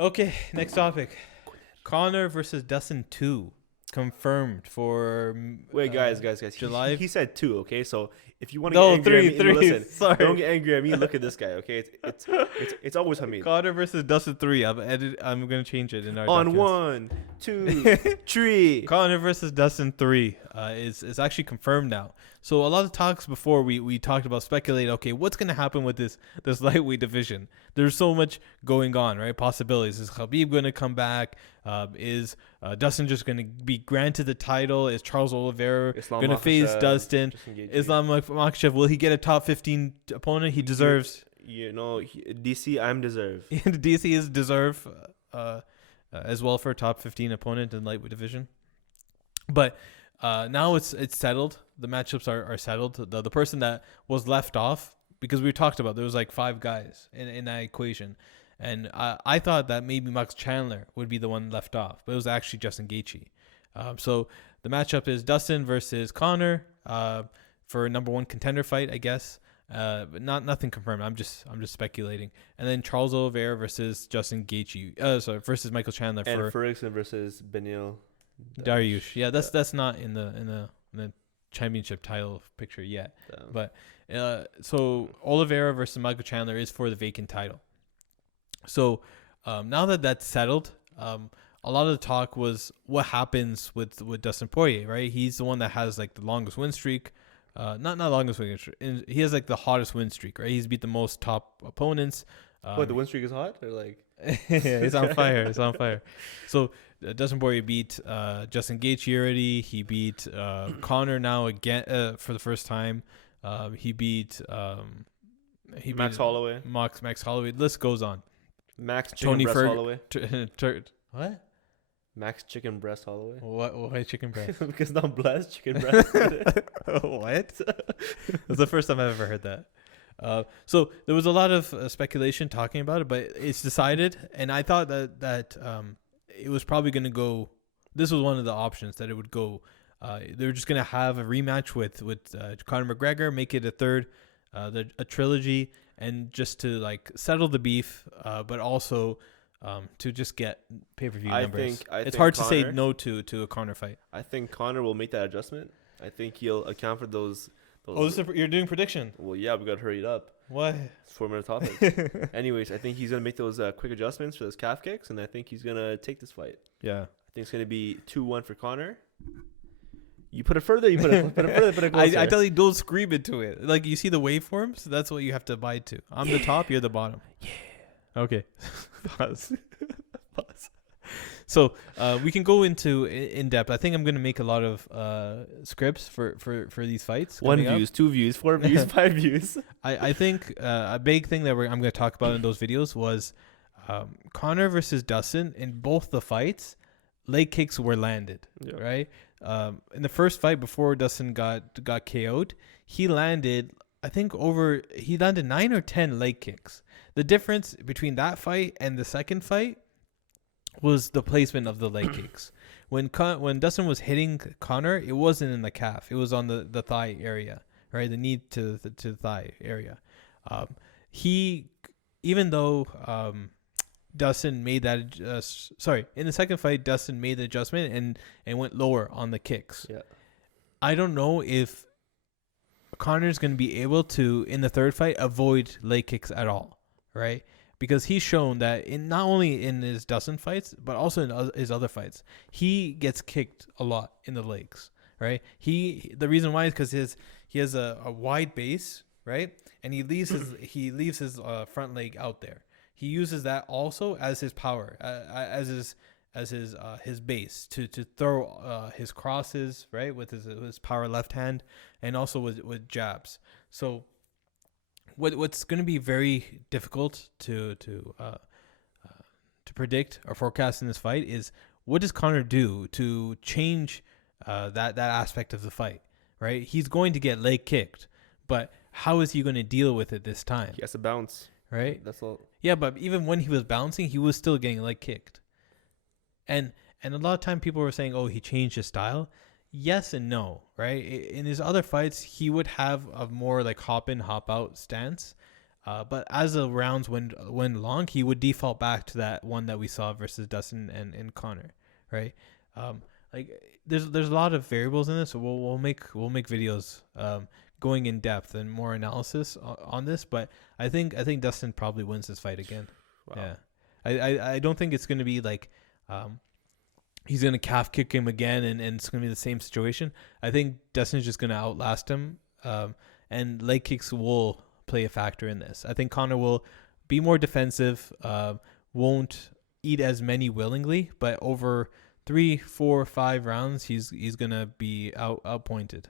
Okay, next topic. Conor versus Dustin 2 confirmed for Wait, guys. July. He said 2. Okay, so if you want to No, get angry at me, 3. listen. Sorry. Don't get angry at me. Look at this guy. Okay, it's always Hamid. Conor versus Dustin 3. I'm gonna change it in our On documents. 1, 2, 3. Conor versus Dustin 3 is actually confirmed now. So a lot of talks before we talked about speculate. Okay, what's gonna happen with this lightweight division? There's so much going on, right? Possibilities. Is Khabib gonna come back? Is Dustin just gonna be granted the title? Is Charles Oliveira gonna face Dustin? Islam Makhachev, will he get a top 15 opponent? He deserves. DC, I'm deserve. DC is deserve as well for a top 15 opponent in lightweight division. But now it's settled. The matchups are settled. The person that was left off, because we talked about there was like 5 guys in that equation, and I thought that maybe Max Chandler would be the one left off, but it was actually Justin Gaethje. So the matchup is Dustin versus Conor for a number 1 contender fight, I guess. But nothing confirmed. I'm just speculating. And then Charles Oliveira versus Justin Gaethje. Versus Michael Chandler and Ferguson versus Beneil Dariush. Yeah, that's not in the championship title picture yet. But so Oliveira versus Michael Chandler is for the vacant title. So now that that's settled, a lot of the talk was what happens with Dustin Poirier, right? He's the one that has like the longest win streak. Not longest win streak. He has like the hottest win streak, right? He's beat the most top opponents. Wait, the win streak is hot, or like? It's on fire. It's on fire. So Dustin Poirier beat Justin Gaethje already. He beat Conor now again for the first time. He beat Max Holloway. Max Holloway. List goes on. Max Chicken Breast Holloway. What? Max Chicken Breast Holloway. Why chicken breast? Because not blessed chicken breast. What? That's the first time I've ever heard that. So there was a lot of speculation talking about it, but it's decided, and I thought that it was probably going to go. This was one of the options that it would go. They were just going to have a rematch with Conor McGregor, make it a third, a trilogy, and just to like settle the beef, but also to just get pay-per-view numbers. It's hard to say no to a Conor fight. I think Conor will make that adjustment. I think he'll account for those. You're doing prediction. Well, yeah, we got to hurry it up. What? It's 4-minute topic. Anyways, I think he's going to make those quick adjustments for those calf kicks, and I think he's going to take this fight. Yeah. I think it's going to be 2-1 for Conor. You put it further, you put it closer. I tell you, don't scream into it. Like, you see the waveforms? That's what you have to abide to. I'm the top, you're the bottom. Yeah. Okay. Pause. So we can go into in depth. I think I'm going to make a lot of scripts for these fights. 1 view, 2 views, 4 views, 5 views. I think a big thing that I'm going to talk about in those videos was Conor versus Dustin. In both the fights, leg kicks were landed, right? In the first fight before Dustin got KO'd, he landed 9 or 10 leg kicks. The difference between that fight and the second fight was the placement of the leg kicks. When Dustin was hitting Conor, it wasn't in the calf. It was on the thigh area, right? The knee to the thigh area. Even though Dustin made that in the second fight, Dustin made the adjustment and went lower on the kicks. Yeah. I don't know if Conor's going to be able to, in the third fight, avoid leg kicks at all, right? Because he's shown that not only in his Dustin fights, but also in his other fights, he gets kicked a lot in the legs, right? The reason why is because he has a wide base, right? And he leaves his front leg out there. He uses that also as his power, as his base to throw his crosses, right, with his power left hand, and also with jabs. So what's going to be very difficult to predict or forecast in this fight is what does Conor do to change that aspect of the fight, right? He's going to get leg kicked, but how is he going to deal with it this time? He has to bounce. Right? That's all. Yeah, but even when he was bouncing, he was still getting leg kicked. And a lot of time people were saying, oh, he changed his style. Yes and no, right? In his other fights, he would have a more like hop in, hop out stance. But as the rounds went along, he would default back to that one that we saw versus Dustin and Conor, right? Like there's a lot of variables in this, so we'll make videos going in depth and more analysis on this. But I think Dustin probably wins this fight again. Wow. Yeah, I don't think it's gonna be like he's gonna calf kick him again and it's gonna be the same situation. I think Dustin's just gonna outlast him, and leg kicks will play a factor in this. I think Conor will be more defensive, won't eat as many willingly, but over 3, 4, 5 rounds, he's gonna be outpointed.